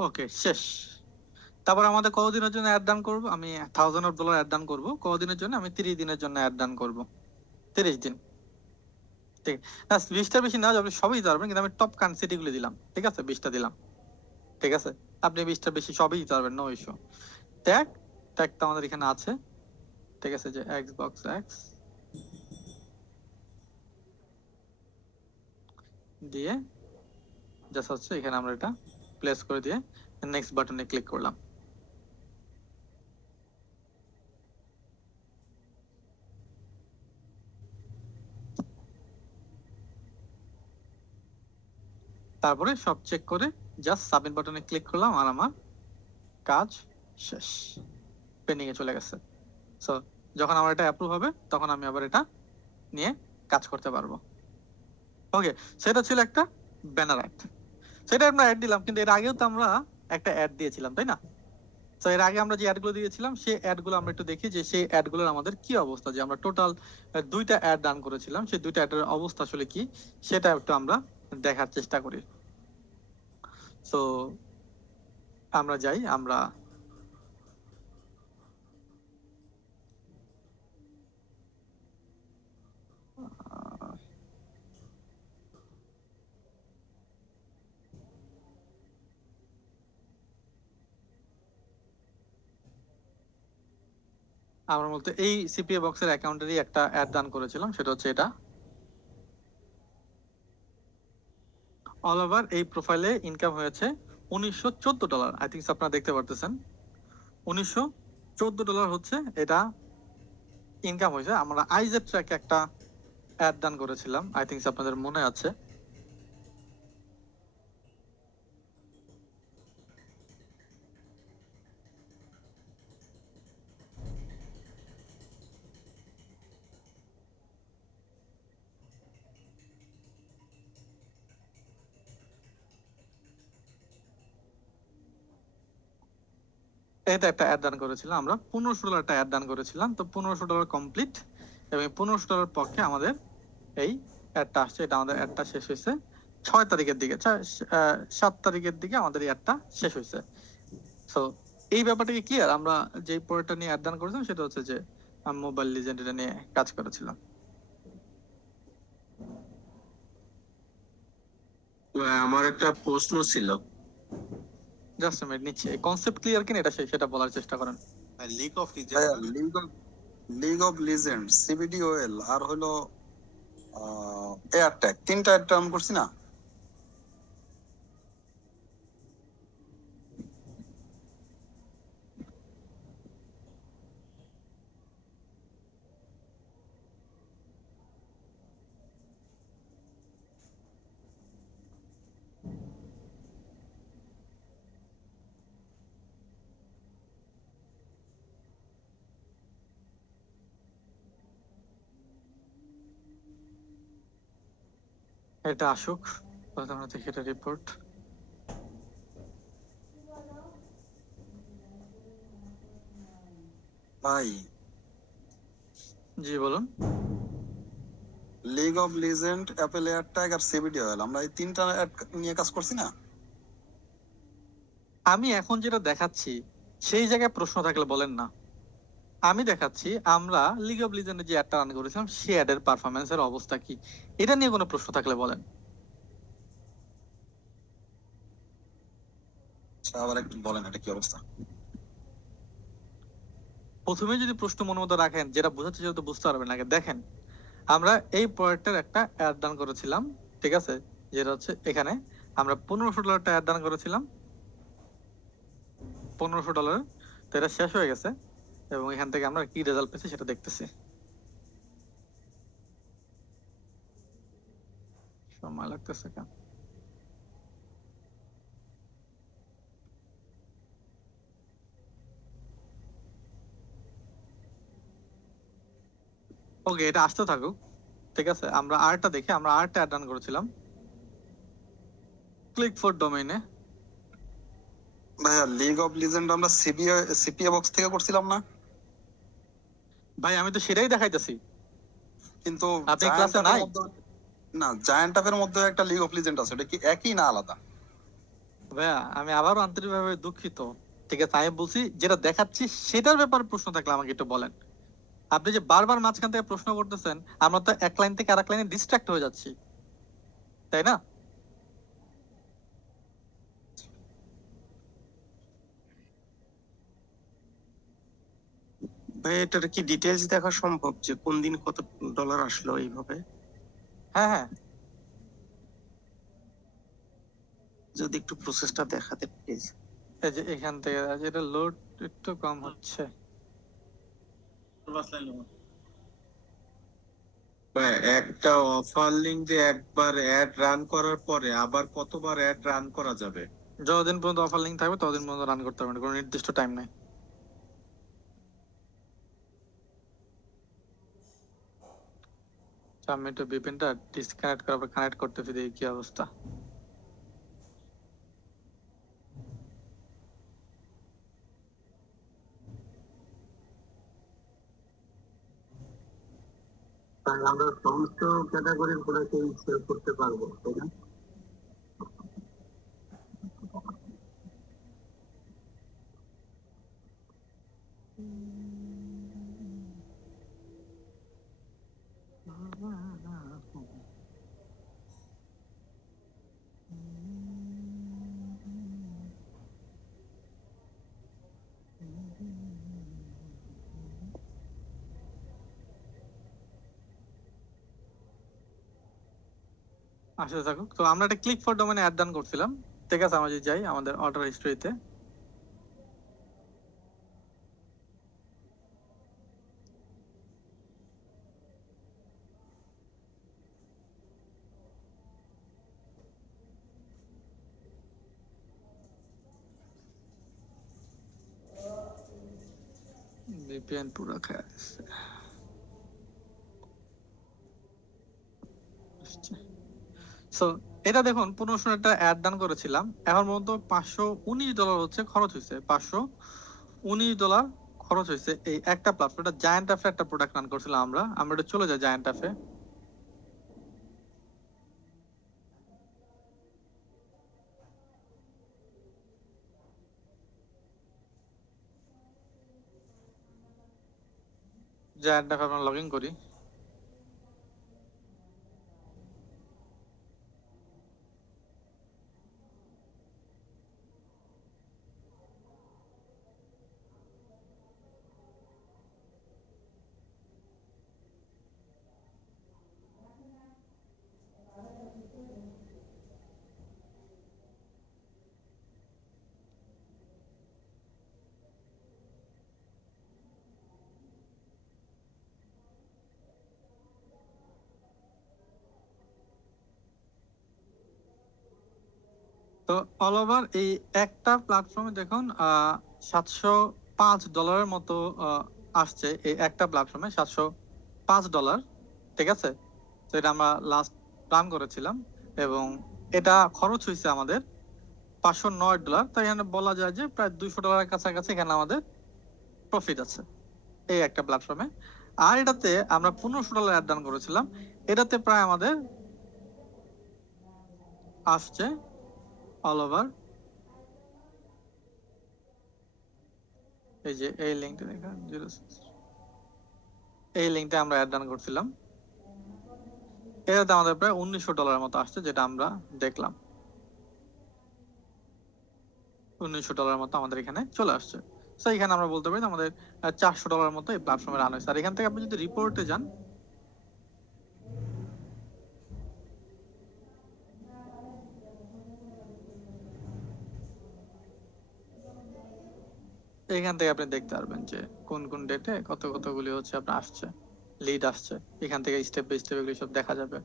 ওকে, শেষ। তারপর আমাদের কতদিনের জন্য অ্যাড ডান করবো? আমি $1000 অ্যাড ডান করবো কতদিনের জন্য? আমি 30 দিনের জন্য অ্যাড ডান করবো, 30 দিন। ঠিক আছে, 20টা বেশি না, আপনি সবই দিতে পারবেন, কিন্তু আমি টপ কারেন্সি গুলো দিলাম, ঠিক আছে, 20টা দিলাম, ঠিক আছে। আপনি 20টা বেশি সবই দিতে পারবেন, নো ইস্যু। ট্যাগ, ট্যাগটা আমাদের এখানে আছে, ঠিক আছে, যে Xbox X দিয়ে জাস্ট হচ্ছে এখানে আমরা এটা প্লেস করে দিয়ে নেক্সট বাটনে ক্লিক করলাম। তারপরে সব চেক করে জাস্ট সাবমিট বাটনে ক্লিক করলাম, আর আমার কাজ শেষ, পেন্ডিং এ চলে গেছে। সো যখন আমার এটা অ্যাপ্রুভ হবে তখন আমি আবার এটা নিয়ে কাজ করতে পারবো। ওকে, সেটা ছিল একটা ব্যানার অ্যাড, সেটা আমরা অ্যাড দিলাম, কিন্তু এর আগেও তো আমরা একটা অ্যাড দিয়েছিলাম, তাই না? তো এর আগে আমরা যে অ্যাডগুলো দিয়েছিলাম সেই অ্যাডগুলো আমরা একটু দেখি যে সেই অ্যাডগুলোর আমাদের কি অবস্থা, যে আমরা টোটাল 2টা অ্যাড রান করেছিলাম, সেই 2টা অ্যাডের অবস্থা আসলে কি সেটা একটু আমরা দেখার চেষ্টা করি। তো আমরা যাই, আমরা আমরা বলতে এই সিপিএ বক্সের অ্যাকাউন্টেরই একটা অ্যাড রান করেছিলাম, সেটা হচ্ছে এটা। অল ওভার এই প্রোফাইলে ইনকাম হয়েছে $1914। আই থিংক আপনারা দেখতে পারতেছেন, $1914 হচ্ছে এটা ইনকাম হয়েছে। আমরা আইজেড ট্র্যাকে একটা অ্যাড ডান করেছিলাম, আই থিংক আপনাদের মনে আছে। এটা একটা অ্যাড ডান করেছিলাম আমরা, $1500 অ্যাড ডান করেছিলাম। তো $1500 কমপ্লিট, এবং $1500 পক্ষে আমাদের এই অ্যাডটা আসছে। এটা আমাদের অ্যাডটা শেষ হয়েছে 6 তারিখের দিকে, 7 তারিখের দিকে আমাদের এই অ্যাডটা শেষ হয়েছে। সো এই ব্যাপারটা কি ক্লিয়ার? আমরা যে পরেরটা নিয়ে অ্যাড ডান করেছিলাম সেটা হচ্ছে যে মোবাইল লিজেন্ড, এটা নিয়ে কাজ করেছিলাম। আমার একটা প্রশ্ন ছিল। জাস্ট মিনিট নিচ্ছি, কনসেপ্ট ক্লিয়ার কিনা এটা সেটা বলার চেষ্টা করেন। League of legend, league of legend, সিবিডিওএল আর হলো এয়ারটেক, 3টা অ্যাড রান করছি না? এটা আসুক, আমরা দেখি এটা রিপোর্ট। ভাই, জি বলুন। লিগ অফ লিজেন্ড, অ্যাপেল এয়ারটেক আর সিবিডিওএল, আমরা এই 3টা অ্যাড নিয়ে কাজ করছি না? আমি এখন যেটা দেখাচ্ছি সেই জায়গায় প্রশ্ন থাকলে বলেন না। আমি দেখাচ্ছি আমরা লিগ অফ লিজেন্ডের যে অ্যাডটা রান করেছিলাম সেই অ্যাডের পারফরম্যান্সের অবস্থা কি, এটা নিয়ে কোনো প্রশ্ন থাকলে বলেন। আচ্ছা, আবার একটু বলেন এটা কি অবস্থা। প্রথমে যদি প্রশ্ন মনের মতো রাখেন, যেটা বোঝাচ্ছে সেটা তো বুঝতে পারবেন। আগে দেখেন, আমরা এই প্রোডাক্টের একটা অ্যাড ডান করেছিলাম, ঠিক আছে, যেটা হচ্ছে এখানে আমরা $1500 অ্যাড ডান করেছিলাম, $1500। তো এটা শেষ হয়ে গেছে, এবং এখান থেকে আমরা কি রেজাল্ট পেয়েছি সেটা দেখতেছি। সময় লাগতেছে কেন? ওকে, এটা আসতে থাকুক, ঠিক আছে। আমরা আরেকটা দেখি, আমরা আরেকটা অ্যাড রান করেছিলাম ক্লিক ফর ডোমেইনে। ভাইয়া, লিগ অফ লিজেন্ড আমরা সিপিএ বক্স থেকে করছিলাম না? ভাই আমি তো সেটাই দেখাইতেছি, কিন্তু আপনি ক্লাসে নাই? না, জায়ান্ট অ্যাপের মধ্যে একটা লিগ অফ লিজেন্ড আছে, এটা কি একই না আলাদা? ভাইয়া আমি আবারও আন্তরিকভাবে দুঃখিত। ঠিক আছে, আমি বলছি যেটা দেখাচ্ছি সেটার ব্যাপারে প্রশ্ন থাকলে আমাকে একটু বলেন। আপনি যে বারবার মাঝখান থেকে প্রশ্ন করতেছেন, আমরা তো এক লাইন থেকে আরেক লাইনে ডিস্ট্রাক্ট হয়ে যাচ্ছি, তাই না? ভাই এটার কি ডিটেলস দেখা সম্ভব যে কোন দিন কত ডলার আসলো এইভাবে? হ্যাঁ হ্যাঁ, যদি একটু প্রসেসটা দেখাতে প্লিজ। এই যে এখান থেকে এটা লোড একটু কম হচ্ছে। ভাই, একটা অফার লিংক দিয়ে একবার অ্যাড রান করার পরে আবার কতবার অ্যাড রান করা যাবে? যতদিন পর্যন্ত অফার লিঙ্ক থাকবে ততদিন পর্যন্ত রান করতে পারবেন, কোনো নির্দিষ্ট টাইম নাই। আচ্ছা, আমি একটু ভিপিএনটা ডিসকানেক্ট করার কানেক্ট করতে দেখি কি অবস্থা। তাই আমরা সমস্ত ক্যাটাগরির প্রোডাক্ট সেল করতে পারবো, তাই না? আসলে থাকুক, তো আমরা একটা ক্লিক ফর ডোমেনে অ্যাড ডান করছিলাম। ঠিক আছে, আমরা যদি যাই আমাদের অর্ডার হিস্ট্রিতে, ভিপিএন পুরো খায় সো এটা দেখুন, 1500 একটা অ্যাড ডান করেছিলাম। এখন পর্যন্ত $519 হচ্ছে খরচ হয়েছে, $519 খরচ হয়েছে এই একটা প্ল্যাটফর্ম। এটা জায়ান্ট অ্যাপে একটা প্রোডাক্ট রান করছিলাম আমরা এটা চলে যাই জায়ান্ট অ্যাপে। জায়ান্ট অ্যাপে আমরা লগ ইন করি। তো অল ওভার এই একটা প্ল্যাটফর্মে দেখুন $705 মতো আসছে। এই একটা প্ল্যাটফর্মে $705, ঠিক আছে। তো এটা আমরা লাস্ট রান করেছিলাম এবং এটা খরচ হয়েছে আমাদের $509। তাই এখানে বলা যায় যে প্রায় $200 কাছাকাছি এখানে আমাদের প্রফিট আছে এই একটা প্ল্যাটফর্মে। আর এটাতে আমরা $1500 অ্যাড ডান করেছিলাম, এটাতে প্রায় আমাদের আসছে অল ওভার, এই যে এই লিঙ্কটা দেখেন 06, এই লিঙ্কটা আমরা অ্যাড ডান করছিলাম, এটাতে আমাদের প্রায় $1900 মতো আসছে, যেটা আমরা দেখলাম $1900 মতো আমাদের এখানে চলে আসছে। তো এখানে আমরা বলতে পারি আমাদের $400 মতো এই প্ল্যাটফর্মে রান হয়েছে। আর এখান থেকে আপনি যদি রিপোর্টে যান, এখান থেকে আপনি দেখতে পারবেন যে কোন কোন ডেটে কতগুলি হচ্ছে আপনার আসছে, লিড আসছে। এখান থেকে স্টেপ বাই স্টেপ এগুলি সব দেখা যাবে,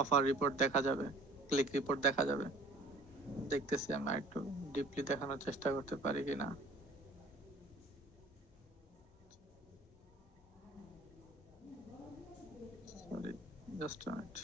অফার রিপোর্ট দেখা যাবে, ক্লিক রিপোর্ট দেখা যাবে। দেখতেছি আমরা একটু ডিপলি দেখানোর চেষ্টা করতে পারি কিনা। Sorry, just a minute.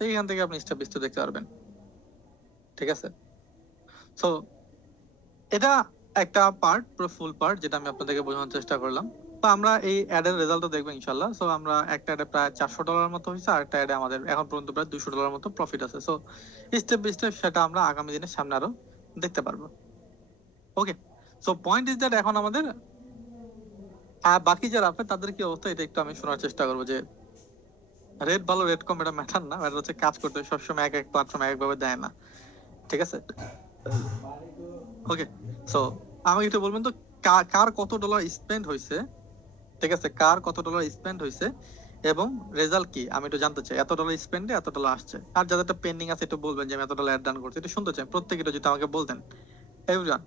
এইখান থেকে আপনি স্টেপ বাই স্টেপ দেখতে পারবেন। ঠিক আছে, সো এটা একটা পার্ট, পুরো ফুল পার্ট যেটা আমি আপনাদেরকে বোঝানোর চেষ্টা করলাম। তো আমরা এই অ্যাডের রেজাল্টও দেখবো ইনশাল্লাহ। সো আমরা একটা অ্যাডে প্রায় $400 মতো হয়েছে, আর একটা অ্যাডে আমাদের এখন পর্যন্ত প্রায় $200 মতো প্রফিট আছে। সো স্টেপ বাই স্টেপ সেটা আমরা আগামী দিনের সামনে আরো দেখতে পারবো। ওকে, সো পয়েন্ট ইজ দ্যাট এখন আমাদের বাকি যারা আছে তাদের কি অবস্থা এটা একটু আমি শোনার চেষ্টা করবো। যে রেট ভালো রেট কম এটা ম্যাটার না, ম্যাটার হচ্ছে কাজ করতে সবসময় এক প্ল্যাটফর্ম একভাবে দেয় না। ঠিক আছে, ওকে, সো আমাকে একটু বলবেন তো কার কত ডলার স্পেন্ড হয়েছে। ঠিক আছে, কার কত ডলার স্পেন্ড হয়েছে এবং রেজাল্ট কি আমি একটু জানতে চাই। এত ডলার স্পেন্ডে এত ডলার আসছে। আর যাদেরটা পেন্ডিং আছে একটু বলবেন যে আমি এত ডলার অ্যাড রান করছি, এটা শুনতে চাই প্রত্যেকে যদি আমাকে বলতেন। এভরিওয়ান,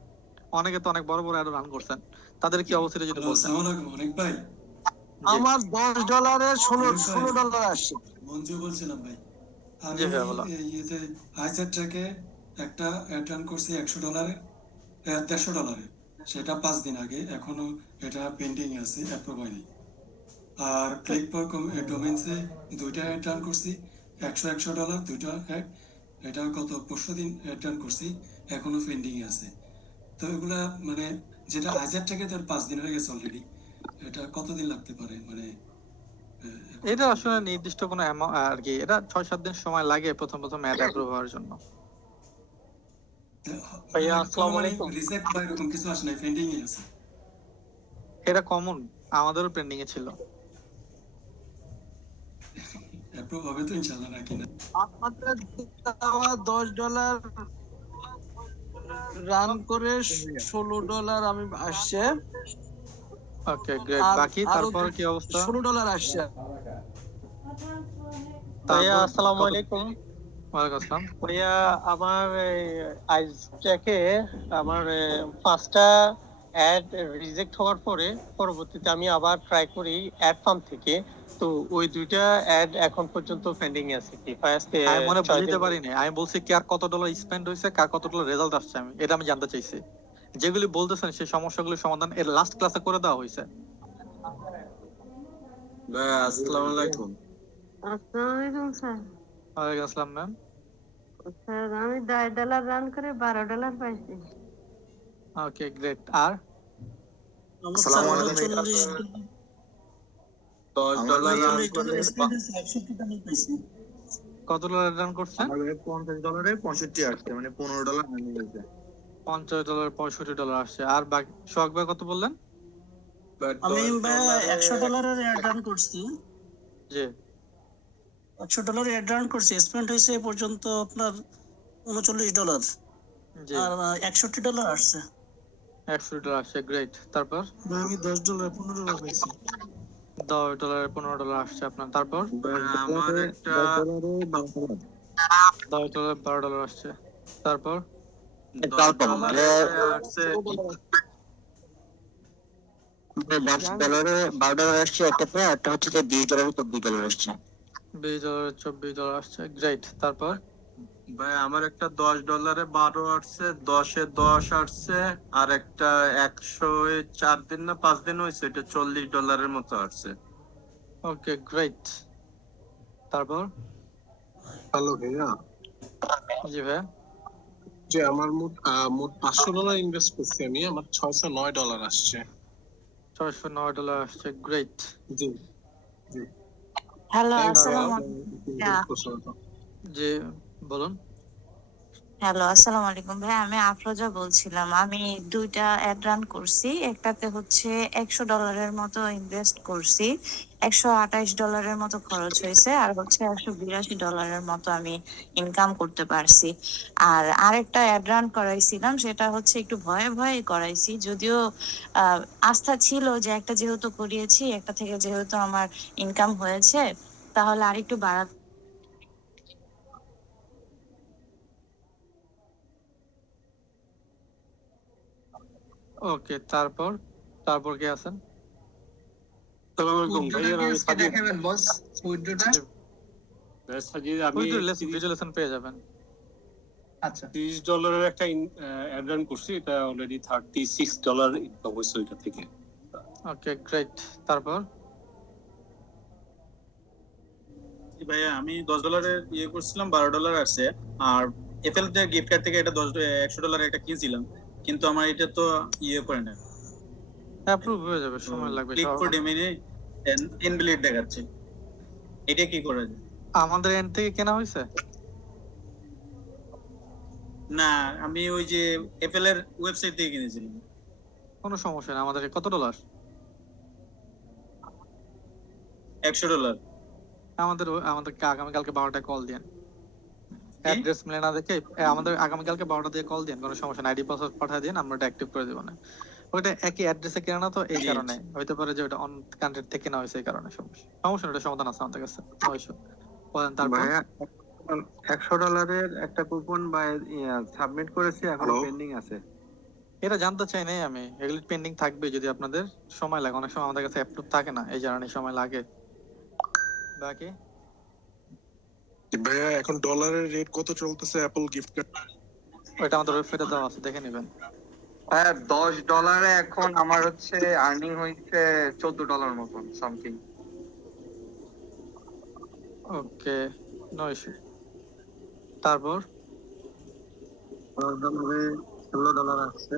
অনেকে তো অনেক বড় বড় অ্যাড রান করছেন, তাদের কি অবস্থা যদি বলতেন। আসসালামু আলাইকুম অনেক ভাই। আমার $10 $16 আসছে। মঞ্জু বলছিলাম ভাই। আমি জি ভাই বলো। ইয়েতে আইসেট ট্র্যাকে একটা অ্যাড রান করছি $100 $150 সেটা 5 দিন আগে, এখনো এটা পেন্ডিং আছে, অ্যাপ্রুভ হয়নি। আর ক্লিক ফর ডোমেইনসে দুইটা অ্যাড রান করছি $100 দুইটা অ্যাড, এটা গত 25 দিন অ্যাড রান করছি, এখনো পেন্ডিং আছে। তো এগুলা মানে যেটা আইসেট ট্র্যাকে তার 5 দিন হয়ে গেছে অলরেডি, এটা কতদিন লাগতে পারে মানে এটা আসলে নির্দিষ্ট কোনো আর কি, এটা 6-7 দিন সময় লাগে প্রথম অ্যাড অ্যাপ্রুভ হওয়ার জন্য। ভাইয়া আসসালামু আলাইকুম। রিজেক্ট বা এরকম কিছু আসে নাই, পেন্ডিং এ আছে। এটা কমন, আমাদেরও পেন্ডিং এ ছিল। অ্যাপ্রুভ হবে তো ইনশাআল্লাহ, নাকি না? আমাদের $10 রান করে $16 আমি আসছে। ওকে গ্রেট, বাকি তারপর কি অবস্থা? $16 আসছে। ভাইয়া তারপর আসসালামু আলাইকুম। ওয়ালাইকুম আসসালাম। ভাইয়া আমার আইসট্যাকে আমার 5টা অ্যাড রিজেক্ট হওয়ার পরে পরবর্তীতে আমি আবার ট্রাই করি অ্যাড ফার্ম থেকে। তো ওই দুইটা অ্যাড এখন পর্যন্ত পেন্ডিং আছে কি ফার্স্ট আমি মনে বুঝতে পারিনি, আমি বলছি কি আর কত ডলার স্পেন্ড হয়েছে, কার কত ডলার রেজাল্ট আসছে, আমি এটা আমি জানতে চাইছি। যেগুলি বলতেছেন সেই সমস্যাগুলোর সমাধান এর লাস্ট ক্লাসে করে দেওয়া হয়েছে। ভাই আসসালামু আলাইকুম। আসসালামু আলাইকুম স্যার। ওয়ালাইকুম আসসালাম ম্যাম। স্যার আমি $10 রান করে $12 পাইছি। ওকে গ্রেট, আর আসসালামু আলাইকুম। $10 রান করে কত ডলার রান করছেন? আমাদের $50 65 আসছে, মানে $15 রানিং হয়েছে। $50 $65 আসছে। আর বাকি সোহাগ ভাই কত বললেন? আমি $100 অ্যাড রান করছি। জি $100 অ্যাড রান করছি, স্পেন্ড হয়েছে এ পর্যন্ত আপনার $39। জি আর $61 আসছে। $100 আসছে, গ্রেট। তারপর আমি $10 $15 পাইছি। $10 $15 আসছে আপনার। তারপর আমার একটা $10 $12 আসছে। তারপর আসছে $12 আসছে একটাতে, একটা হচ্ছে যে $20 $24 আসছে। $20 $24 আসছে, গ্রেট। তারপর ভাই আমার একটা $10 12 আসছে, 10-এ 10 আসছে, আর একটা 104 দিন না 5 দিন হয়েছে, এটা $40 মতো আসছে। Okay great. তারপর হ্যালো ভাইয়া, জি ভাই, যে আমার মোট $500 ইনভেস্ট করছি আমি, আমার $609 আসছে। $609 আসছে, গ্রেট। জি জি, হ্যালো Thanks, আসসালামু ভাইয়া। জি বলুন। হ্যালো আসসালামু আলাইকুম ভাই, আমি আফরোজা বলছিলাম। আমি 2টা অ্যাড রান করছি, একটাতে হচ্ছে $100 মতো ইনভেস্ট করছি, $128 মতো খরচ হয়েছে, আর হচ্ছে $182 মতো আমি ইনকাম করতে পারছি। আর আরেকটা অ্যাড রান করাইছিলাম, সেটা হচ্ছে একটু ভয়ে ভয়ে করাইছি, যদিও আস্থা ছিল যে একটা যেহেতু করিয়েছি, একটা থেকে যেহেতু আমার ইনকাম হয়েছে, তাহলে আরেকটু বাড়া। ওকে, তারপর তারপর কি আছেন? দেখাবেন বস উইথড্রটা। আমি ভিজুয়ালাইজেশন পেয়ে যাবেন। আচ্ছা, $30 একটা অ্যাড রান করছি, এটা অলরেডি $36 ইনকাম হয়েছে ওইটা থেকে। Okay great. তারপর ভাইয়া আমি $10 ইয়ে করছিলাম, $12 আসছে। আর এফএল গিফট কার্ড থেকে এটা $100 একটা কিনছিলাম, কিন্তু আমার এটা তো ইয়ে করে না, অ্যাপ্রুভ হয়ে যাবে, সময় লাগবে। ক্লিক ফর ডেমিনি ইনভ্যালিড দেখাচ্ছে। এটা কি করা যায়? আমাদের এন্ড থেকে কেনা হয়েছে? না, আমি ওই যে এফএল এর ওয়েবসাইট থেকে কিনেছিলাম। কোনো সমস্যা নেই। আমাদের কত ডলার? $100। আমাদেরকে আগামীকালকে 12টায় কল দিন। অ্যাড্রেস মিলে না দেখে আমাদের আগামীকালকে 12টা দিয়ে কল দিন, কোনো সমস্যা নাই। আইডি পাসওয়ার্ড পাঠিয়ে দিন, আমরা এটা অ্যাক্টিভ করে দেব না। ওইটা একই অ্যাড্রেসে কেনা না তো, এই কারণে হইতে পারে যে ওটা অন কান্ট্রি থেকে না হয়েছে, এই কারণে সমস্যা। সমস্যা না, এটা সমাধান আছে আমাদের কাছে। বলেন তারপর। ভাইয়া $100 একটা কুপন বা সাবমিট করেছি, এখনো পেন্ডিং আছে। এটা জানতে চাই নাই আমি, এগুলি পেন্ডিং থাকবে যদি আপনাদের সময় লাগে। অনেক সময় আমাদের কাছে অ্যাপ্রুভ থাকে না, এই কারণে সময় লাগে। বাকি ভাইয়া এখন ডলারের রেট কত চলতেছে অ্যাপল গিফট কার্ড? ওইটা আমাদের ওয়েবসাইটে দেওয়া আছে, দেখে নেবেন। হ্যাঁ, $10 এখন আমার হচ্ছে আর্নিং হইছে $14 মতন সামথিং। ওকে, নো ইস্যু। তারপর $16 আসছে,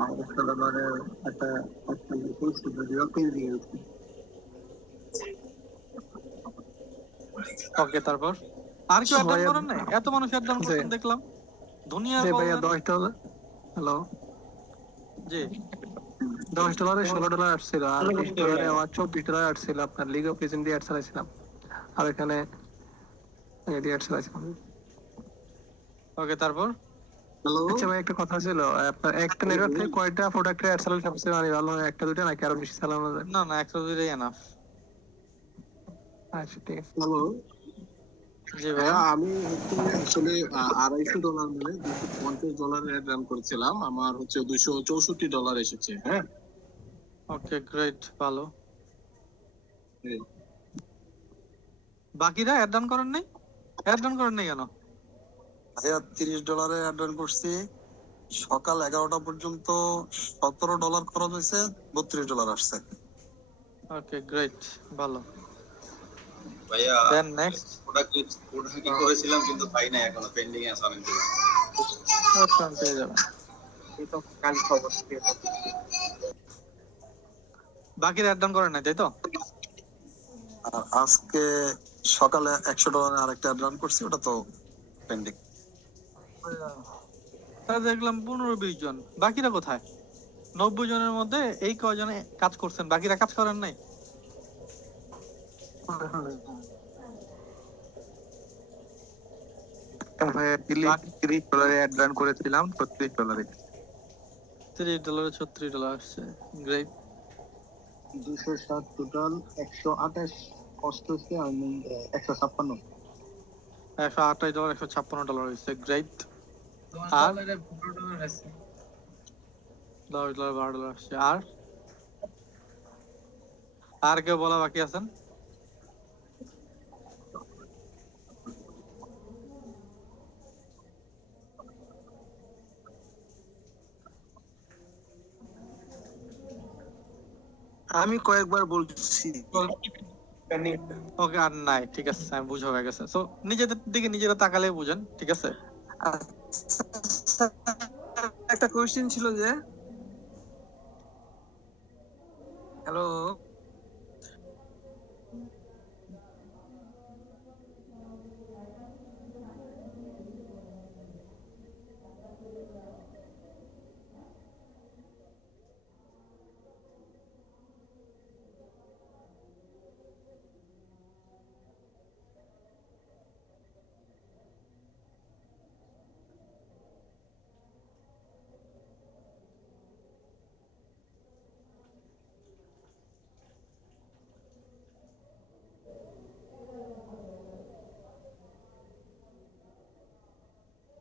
আর $100 একটা যদিও পেন্ডিং আছে। ওকে, তারপর আর কি অ্যাড করেন নাই? এত মানুষ অ্যাড করছেন দেখলাম দুনিয়ার। ভাইয়া $10, হ্যালো জি, $10 $16 আসছিল, আর $20 আমার $24 আসছিল। আপনার লিগ অফ লিজেন্ড দিয়ে অ্যাড চালাইছিলাম, আর এখানে এডি অ্যাড চালাইছিলাম। ওকে, তারপর আচ্ছা ভাই, একটা কথা ছিল, আপনার একটা নেটওয়ার্ক থেকে কয়টা প্রোডাক্টে অ্যাড চালালে সবচেয়ে মানে ভালো হয়? একটা দুটো নাকি আরো বেশি চালানো যায়? না না, একটা দুটোই এনাফ। আচ্ছা, ঠিক আছে। হ্যালো জি ভাই, আমি আসলে $250 মানে $250 অ্যাড রান করেছিলাম, আমার হচ্ছে $264 এসেছে। হ্যাঁ, ওকে, গ্রেট, ভালো। বাকিরা অ্যাড ডান করেন নাই? অ্যাড ডান করেন নাই কেন? ভাইয়া $30 অ্যাড রান করছি, সকাল 11টা পর্যন্ত $17 খরচ হয়েছে, $32 আসছে। ওকে, গ্রেট, ভালো। ভাইয়া দেন নেক্সট। প্রোডাক্ট কি করেছিলাম কিন্তু পাই না, এখনো পেন্ডিং আছে অনেকগুলো। আচ্ছা, পেয়ে যাবেন। এই তো কাল খবর দিয়ে বাকিরা অ্যাড ডান করেন নাই, তাই তো? আর আজকে সকালে $100 আরেকটা অ্যাড রান করছি, ওটা তো পেন্ডিং। তাহলে দেখলাম 15-20 জন। বাকিরা কোথায়? 90 জনের মধ্যে এই কয়জনে কাজ করছেন, বাকিরা কাজ করেন নাই? $30 অ্যাড রান করেছিলাম, $36। $30 $36 আসছে, গ্রেট। 260 টোটাল, 128 কষ্ট হচ্ছে, আমি 156। $128 $156 হয়েছে, গ্রেট। আর $12 $12 আসছে। আর কেউ বলা বাকি আছেন? আমি কয়েকবার বলছি। ওকে, আর নাই, ঠিক আছে, আমি বুঝা হয়ে গেছে। সো নিজেদের দিকে নিজেরা তাকালে বুঝেন, ঠিক আছে? একটা কোশ্চেন ছিল যে, হ্যালো,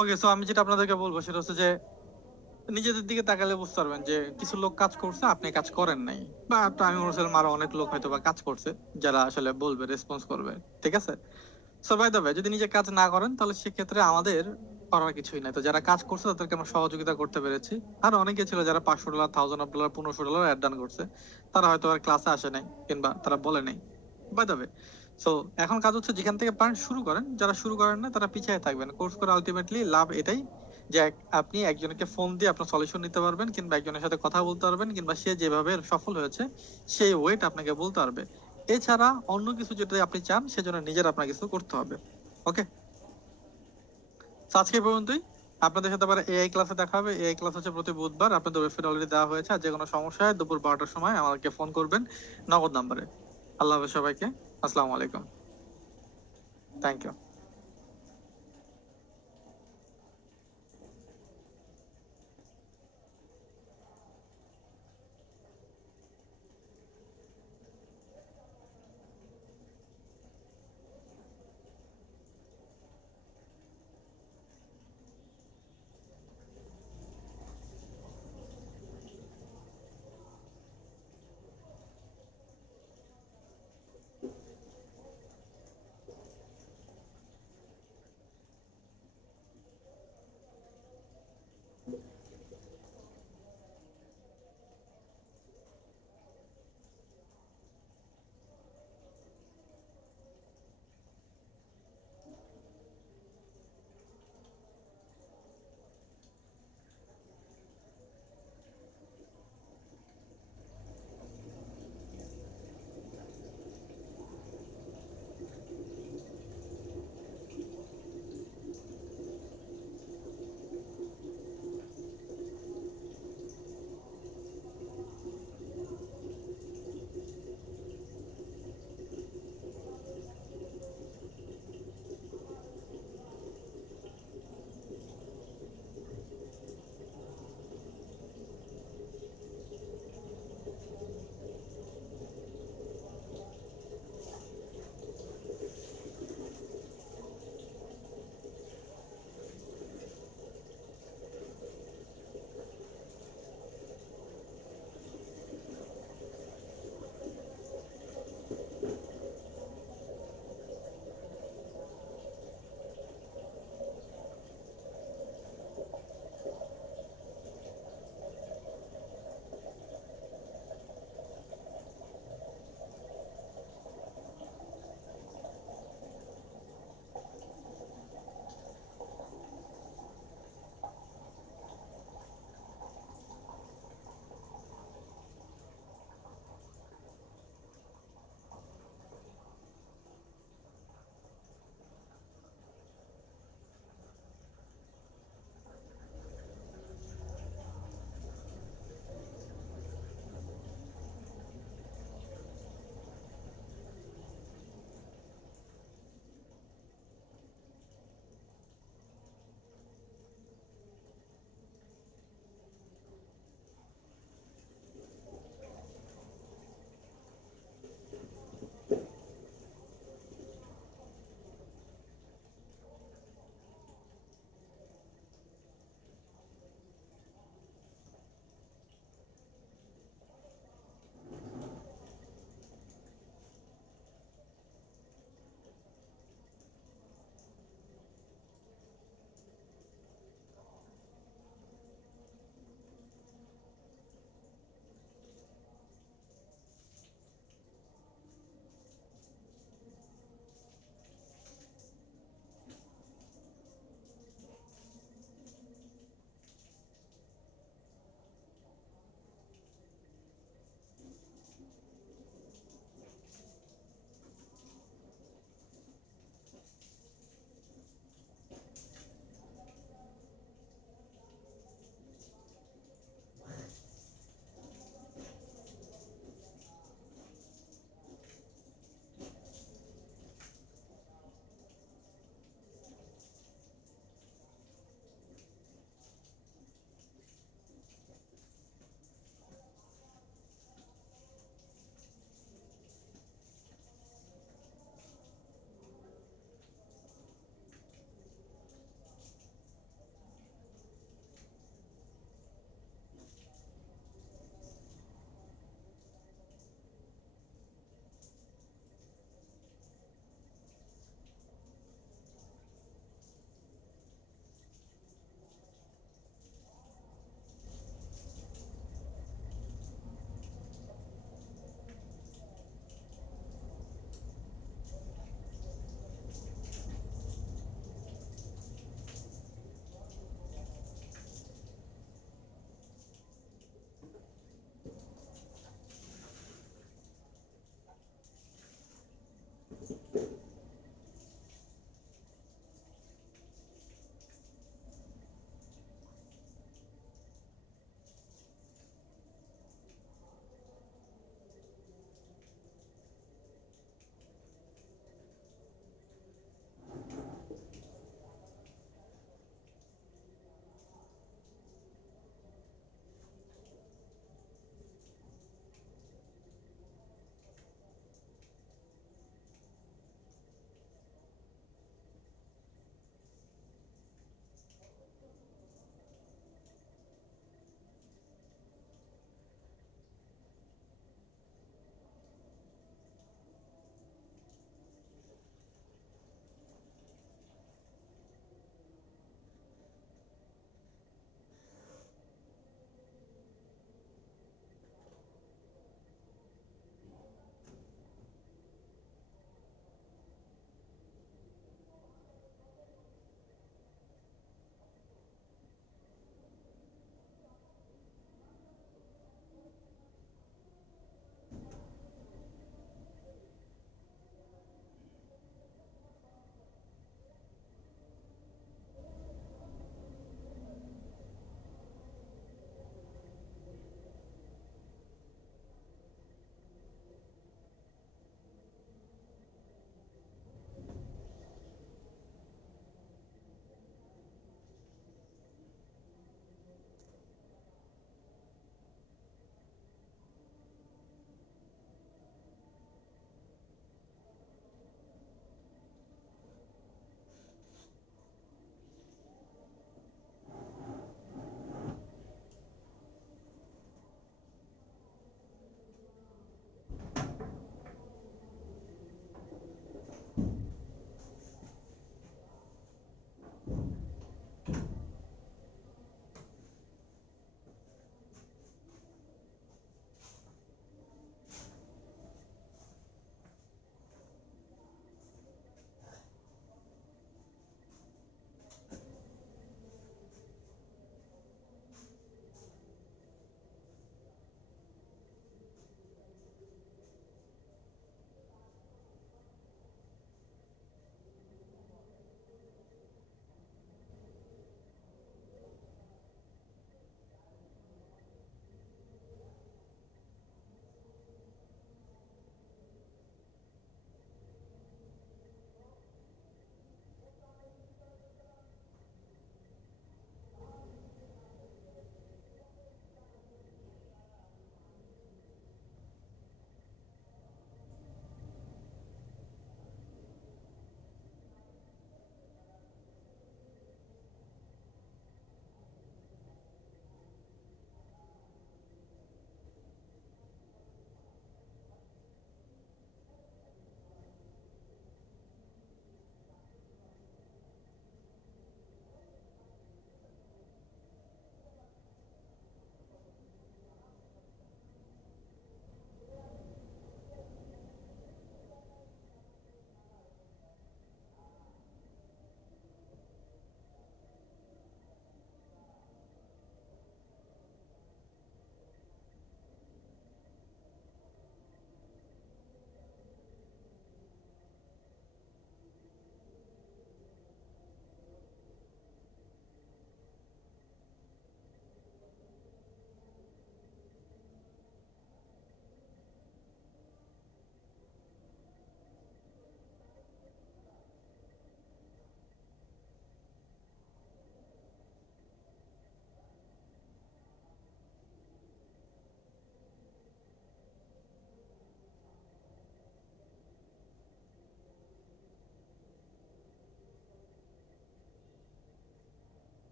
ওকে, সো আমি যেটা আপনাদেরকে বলবো সেটা হচ্ছে যে নিজেদের দিকে তাকালে বুঝতে পারবেন যে কিছু লোক কাজ করছে, আপনি কাজ করেন নাই। বা আমি বলছিলাম আরো অনেক লোক হয়তো বা কাজ করছে, যারা আসলে বলবে, রেসপন্স করবে, ঠিক আছে? সো বাই দ্য ওয়ে, যদি নিজে কাজ না করেন তাহলে সেক্ষেত্রে আমাদের করার কিছুই নাই। তো যারা কাজ করছে তাদেরকে আমরা সহযোগিতা করতে পেরেছি। আর অনেকে ছিল যারা $500 $1000 $1500 অ্যাড ডান করছে, তারা হয়তো আর ক্লাসে আসে নাই কিংবা তারা বলে নাই, বাই দ্য ওয়ে। সো এখন কাজ হচ্ছে যেখান থেকে পারেন শুরু করেন, যারা শুরু করেন না তারা পিছিয়ে থাকবেন। কোর্স করে আলটিমেটলি লাভ এটাই যে আপনি একজনকে ফোন দিয়ে আপনার সলিউশন নিতে পারবেন, কিংবা একজনের সাথে কথা বলতে পারবেন, কিংবা সে যেভাবে সফল হয়েছে সেই ওয়েট আপনাকে বলতে পারবে। এছাড়া অন্য কিছু যেটা আপনি চান সেজন্য নিজের আপনার কিছু করতে হবে। ওকে, আজকে এই পর্যন্তই। আপনাদের সাথে আবার এআই ক্লাসে দেখা হবে। এআই ক্লাস হচ্ছে প্রতি বুধবার, আপনাদের ওয়েবসাইট অলরেডি দেওয়া হয়েছে। আর যে কোনো সমস্যা হয় দুপুর 12টার সময় আমাকে ফোন করবেন নগদ নাম্বারে। আল্লাহ হাফেজ সবাইকে, আসসালামু আলাইকুম, থ্যাংক ইউ।